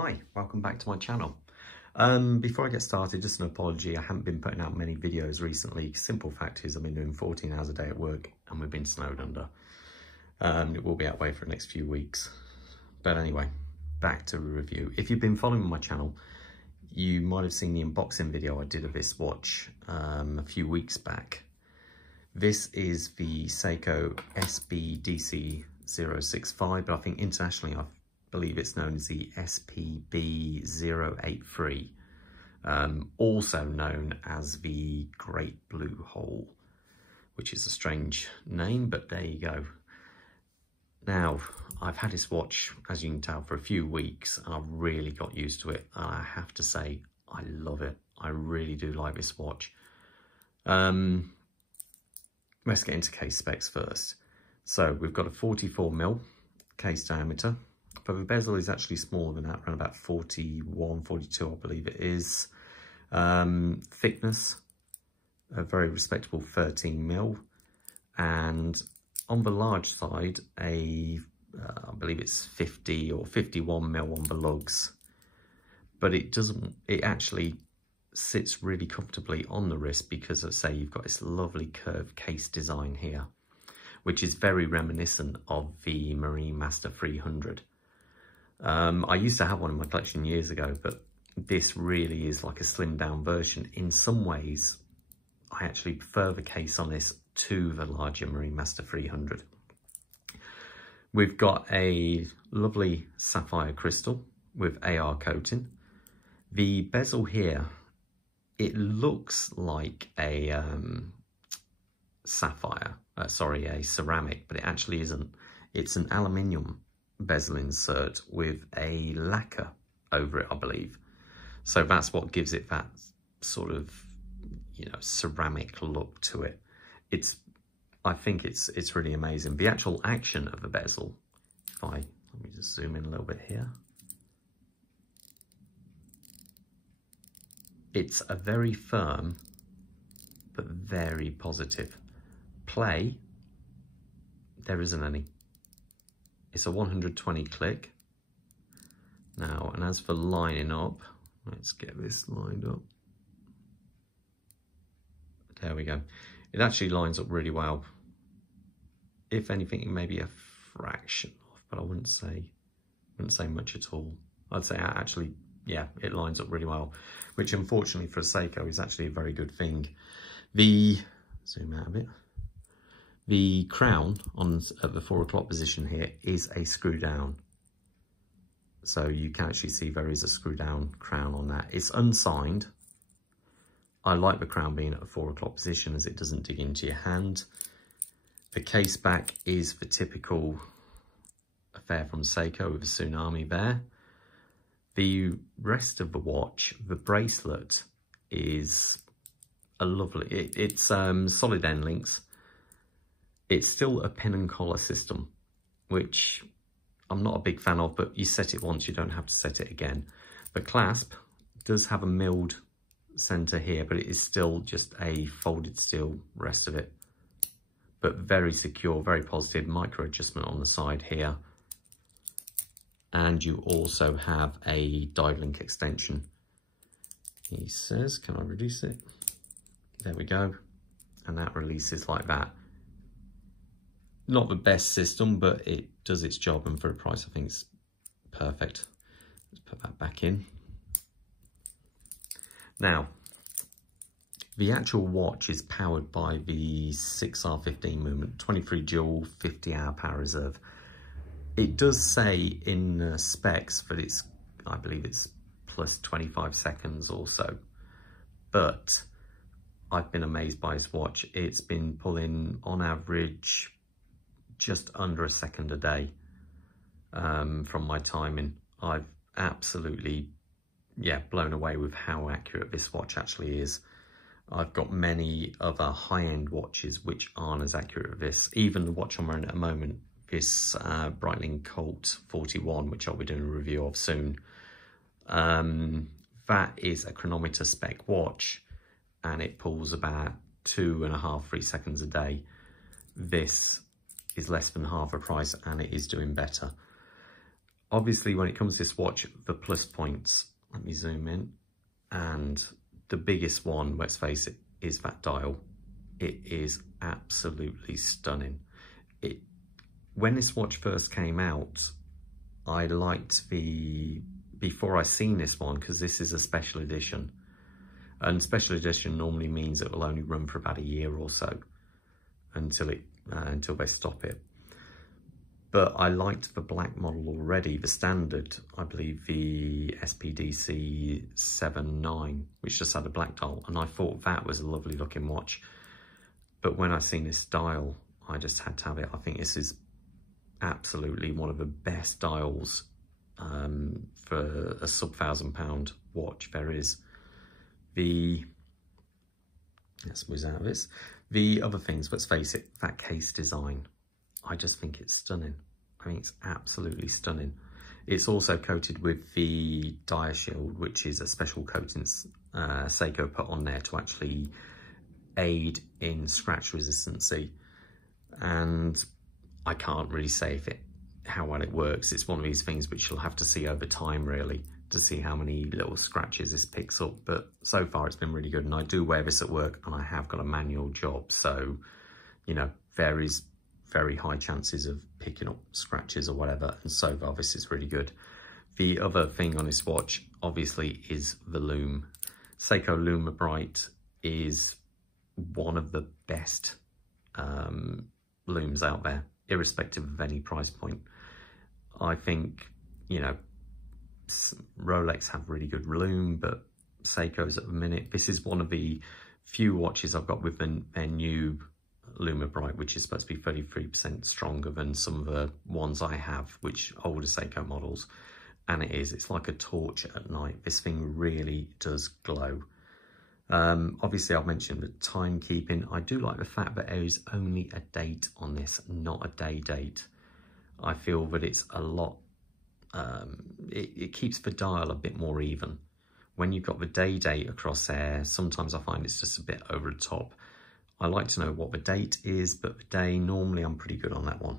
Hi, welcome back to my channel. Before I get started, just an apology, I haven't been putting out many videos recently. Simple fact is I've been doing 14 hours a day at work and we've been snowed under. It will be that way for the next few weeks. But anyway, back to the review. If you've been following my channel, you might have seen the unboxing video I did of this watch a few weeks back. This is the Seiko SBDC065, but I think internationally I believe it's known as the SPB083, also known as the Great Blue Hole, which is a strange name, but there you go. Now, I've had this watch, as you can tell, for a few weeks, and I've really got used to it. And I have to say, I love it. I really do like this watch. Let's get into case specs first. So we've got a 44mm case diameter, but the bezel is actually smaller than that, around about 41, 42, I believe it is. Thickness, a very respectable 13mm, and on the large side, I believe it's 50 or 51mm on the lugs, but it actually sits really comfortably on the wrist because, as I say, you've got this lovely curved case design here, which is very reminiscent of the Marine Master 300. I used to have one in my collection years ago, but this really is like a slimmed down version. In some ways, I actually prefer the case on this to the larger Marine Master 300. We've got a lovely sapphire crystal with AR coating. The bezel here, it looks like a a ceramic, but it actually isn't. It's an aluminium bezel insert with a lacquer over it, I believe. So that's what gives it that sort of, ceramic look to it. I think it's really amazing. The actual action of the bezel, let me just zoom in a little bit here. It's a very firm, but very positive. Play, there isn't any. It's a 120 click. Now, and as for lining up, let's get this lined up. There we go. It actually lines up really well. If anything, it may be a fraction off, but I wouldn't say much at all. I'd say actually, yeah, it lines up really well, which unfortunately for a Seiko is actually a very good thing. Zoom out a bit. The crown at the 4 o'clock position here is a screw down. So you can actually see there is a screw down crown on that. It's unsigned. I like the crown being at a 4 o'clock position as it doesn't dig into your hand. The case back is the typical affair from Seiko with a tsunami there. The rest of the watch, the bracelet is a lovely, it's solid end links. It's still a pin and collar system, which I'm not a big fan of, but you set it once, you don't have to set it again. The clasp does have a milled center here, but it is still just a folded steel rest of it. But very secure, very positive, micro adjustment on the side here. And you also have a dive link extension. He says, can I reduce it? There we go. And that releases like that. Not the best system, but it does its job, and for a price, I think it's perfect. Let's put that back in. Now, the actual watch is powered by the 6R15 movement, 23 joule, 50 hour power reserve. It does say in the specs that I believe it's plus 25 seconds or so, but I've been amazed by this watch. It's been pulling on average just under a second a day from my timing. I've absolutely, blown away with how accurate this watch actually is. I've got many other high-end watches which aren't as accurate as this. Even the watch I'm wearing at the moment, this Breitling Colt 41, which I'll be doing a review of soon. That is a chronometer spec watch, and it pulls about 2.5, 3 seconds a day. This is less than half the price, and it is doing better. Obviously, when it comes to this watch, the plus points, let me zoom in, and the biggest one, let's face it, is that dial. It is absolutely stunning. When this watch first came out, I liked before I seen this one, because this is a special edition, and special edition normally means it will only run for about a year or so until they stop it. But I liked the black model already, the standard, I believe the SBDC079, which just had a black dial, and I thought that was a lovely looking watch. But when I seen this dial, I just had to have it. I think this is absolutely one of the best dials for a sub £1,000 watch there is. Let's whiz out of this. The other things, let's face it, that case design, I just think it's stunning. I think it's absolutely stunning. It's also coated with the Dia Shield, which is a special coating Seiko put on there to actually aid in scratch resistancy. And I can't really say how well it works. It's one of these things which you'll have to see over time, really, to see how many little scratches this picks up. But so far it's been really good, and I do wear this at work, and I have got a manual job, so you know, there is very high chances of picking up scratches or whatever, and so far this is really good. The other thing on this watch obviously is the lume. Seiko Luma Bright is one of the best looms out there, irrespective of any price point. I think, you know, Rolex have really good lume, but Seiko's at the minute, this is one of the few watches I've got with their new Luma Bright, which is supposed to be 33% stronger than some of the ones I have, which older Seiko models. And it's like a torch at night. This thing really does glow. Obviously I've mentioned the timekeeping. I do like the fact that there is only a date on this, not a day date. I feel that it's a lot, it keeps the dial a bit more even. When you've got the day date across there, sometimes I find it's just a bit over the top. I like to know what the date is, but the day, normally I'm pretty good on that one.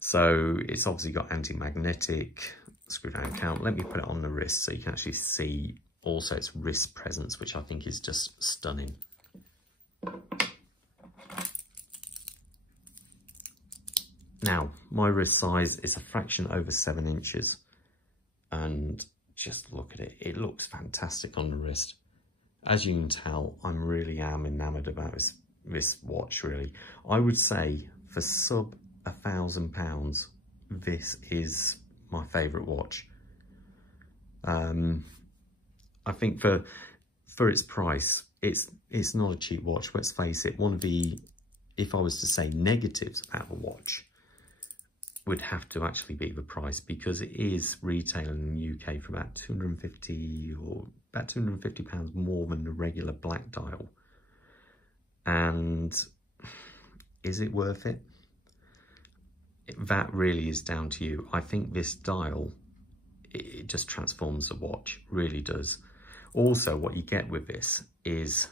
So it's obviously got anti-magnetic, screw down count. Let me put it on the wrist so you can actually see also its wrist presence, which I think is just stunning. Now, my wrist size is a fraction over 7 inches, and just look at it. It looks fantastic on the wrist. As you can tell, I really am enamoured about this watch, really. I would say for sub £1,000, this is my favourite watch. I think for its price, it's not a cheap watch. Let's face it, one of the, if I was to say negatives about the watch, would have to actually be the price, because it is retailing in the UK for about £250 or about £250 more than the regular black dial. And is it worth it? That really is down to you. I think this dial, it just transforms the watch, really does. Also, what you get with this is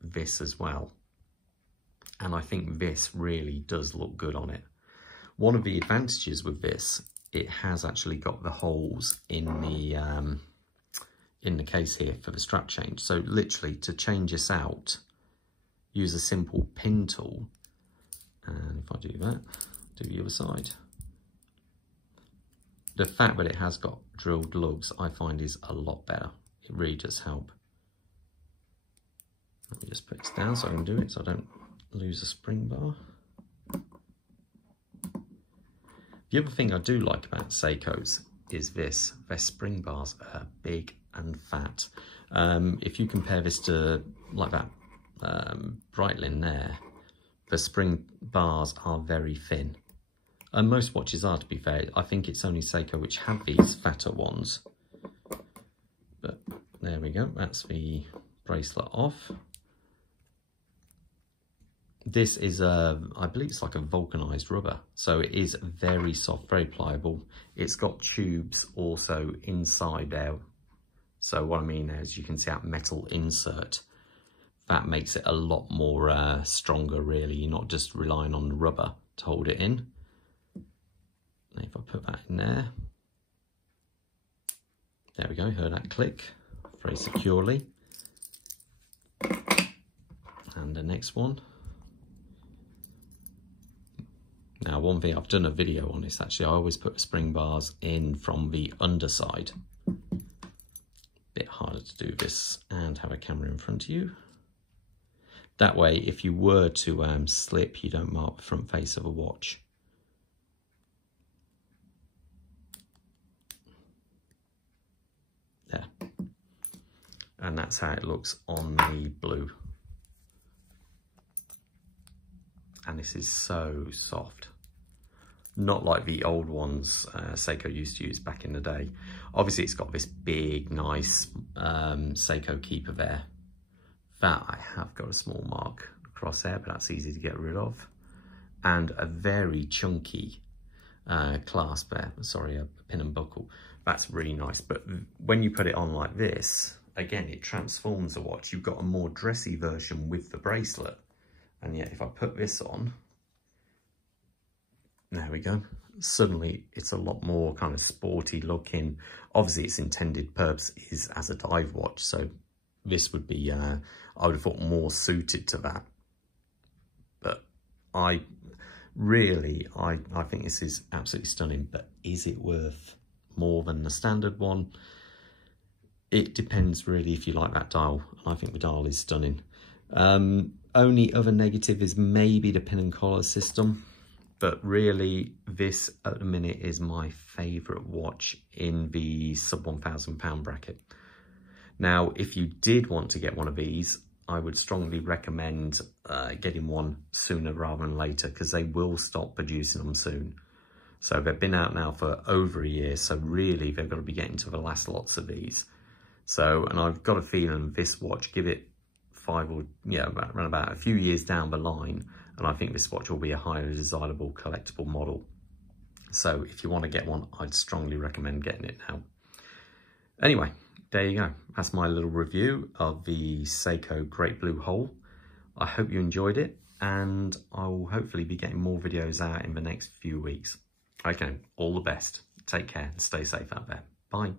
this as well. And I think this really does look good on it. One of the advantages with this, it has actually got the holes in the case here for the strap change. So literally, to change this out, use a simple pin tool. And if I do that, do the other side. The fact that it has got drilled lugs, I find, is a lot better. It really does help. Let me just put this down so I can do it so I don't lose a spring bar. The other thing I do like about Seiko's is this. Their spring bars are big and fat. If you compare this to like that Breitling there, the spring bars are very thin. And most watches are, to be fair. I think it's only Seiko which have these fatter ones. But there we go, that's the bracelet off. This is I believe it's like a vulcanized rubber, so it is very soft, very pliable. It's got tubes also inside there. So what I mean is, you can see that metal insert. That makes it a lot more stronger, really. You're not just relying on the rubber to hold it in. And if I put that in there, There we go, heard that click very securely. And the next one. Now, one thing, I've done a video on this actually, I always put the spring bars in from the underside. Bit harder to do this and have a camera in front of you. That way, if you were to slip, you don't mark the front face of a watch. There. And that's how it looks on the blue. And this is so soft. Not like the old ones Seiko used to use back in the day. Obviously it's got this big, nice Seiko keeper there. That I have got a small mark across there, but that's easy to get rid of. And a very chunky clasp there, sorry, a pin and buckle. That's really nice, but when you put it on like this, again, it transforms the watch. You've got a more dressy version with the bracelet. And yet if I put this on, there we go. Suddenly it's a lot more kind of sporty looking. Obviously its intended purpose is as a dive watch. So this would be, I would have thought, more suited to that. But I think this is absolutely stunning. But is it worth more than the standard one? It depends really if you like that dial. I think the dial is stunning. Only other negative is maybe the pin and collar system, but really this at the minute is my favourite watch in the sub £1,000 bracket. Now, if you did want to get one of these, I would strongly recommend getting one sooner rather than later, because they will stop producing them soon. So they've been out now for over a year, so really they've got to be getting to the last lots of these. So, and I've got a feeling this watch, give it around about a few years down the line, and I think this watch will be a highly desirable collectible model. So if you want to get one, I'd strongly recommend getting it now. Anyway, there you go. That's my little review of the Seiko Great Blue Hole. I hope you enjoyed it, and I'll hopefully be getting more videos out in the next few weeks. Okay, all the best. Take care and stay safe out there. Bye.